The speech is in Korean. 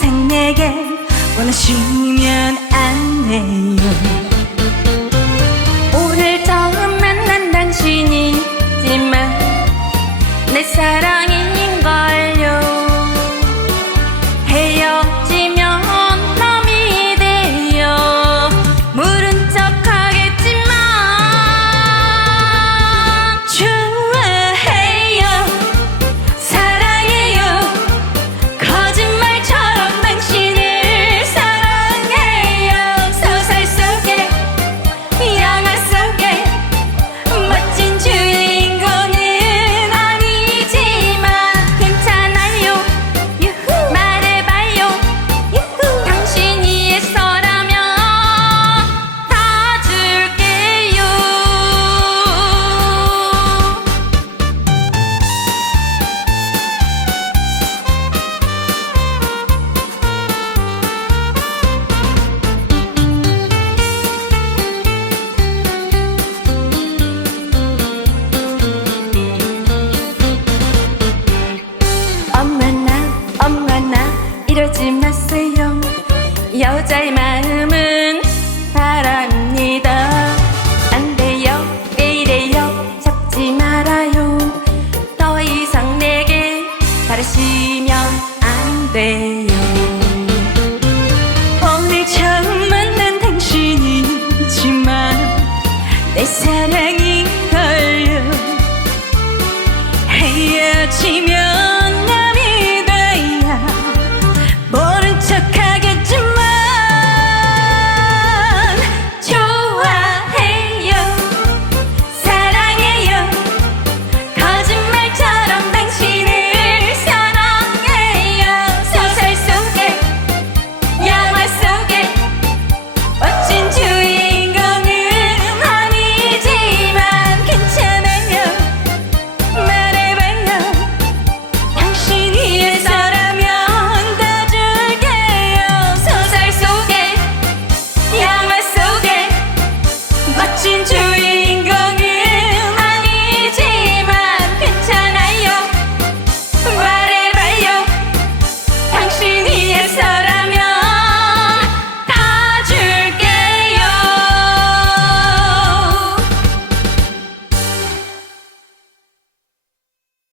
이상 내게 원하시면 안 돼요. 오늘 처음 만난 당신이지만 내 사랑인걸요. 헤어지면 남이 되어 모른 척하겠지만 좋아해요, 사랑해요. 거짓말처럼 당신을 사랑해요. 소설 속에 영화 속에 멋진 주인공은 아니지만 괜찮아요. 유후. 말해봐요. 유후. 당신이 애써라면 다 줄게요. 엄마 나 이러지 마세요. 여자의 마음은 사랑입니다. 안 돼요, 왜 이래요. 잡지 말아요. 더 이상 내게 바라시면 안 돼요. 오늘 처음 만난 당신이지만 내 사랑이 걸려 헤어지면